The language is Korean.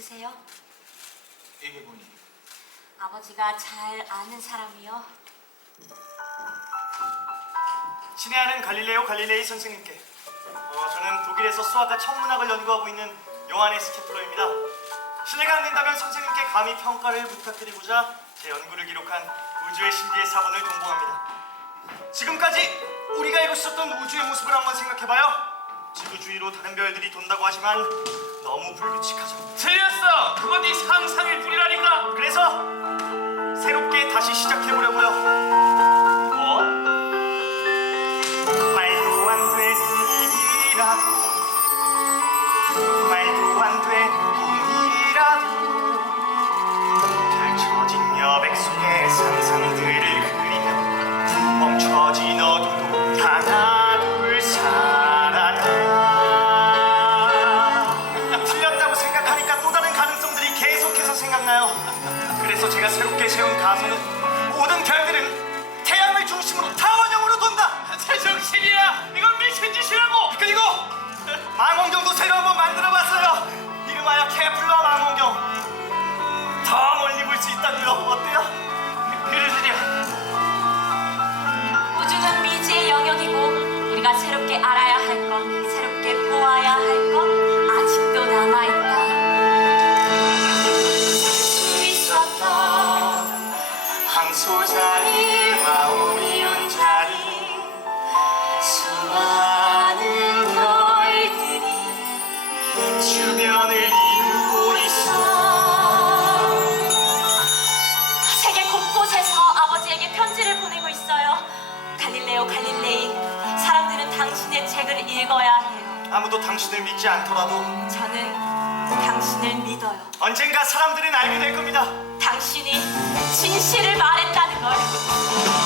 같으세요? 뭐니? 아버지가 잘 아는 사람이요. 친애하는 갈릴레오 갈릴레이 선생님께 어, 저는 독일에서 수학과 천문학을 연구하고 있는 요하네스 케플러입니다. 실례가 안 된다면 선생님께 감히 평가를 부탁드리고자 제 연구를 기록한 우주의 신비의 사본을 동봉합니다. 지금까지 우리가 있었던 우주의 모습을 한번 생각해봐요. 지구 주위로 다른 별들이 돈다고 하지만 너무 불규칙하죠. 틀렸어. 그건 네 상상일 뿐이라니까. 그래서 새롭게 다시 시작해 보려고요. 뭐? 말도 안 되는 일이라고 계속해서 생각나요 그래서 제가 새롭게 세운 가설은 모든 별들은 태양을 중심으로 타원형으로 돈다 제정신이야. 이건 미친 짓이라고. 그리고 망원경도 새로 한번 만들어봤어요 이름하여 케플러 망원경 더 멀리 볼 수 있다고요 어때요? 그러시냐. 우주는 미지의 영역이고 우리가 새롭게 알아야 할 것, 새롭게 보아야 할 것 소자리와 오리온 자리 수많은 별들이 주변을 이루고 있어 세계 곳곳에서 아버지에게 편지를 보내고 있어요. 갈릴레오 갈릴레이, 사람들은 당신의 책을 읽어야 해요. 아무도 당신을 믿지 않더라도 저는 당신을 믿어요. 언젠가 사람들은 알게 될 겁니다 당신이 진실을 말했다 はい。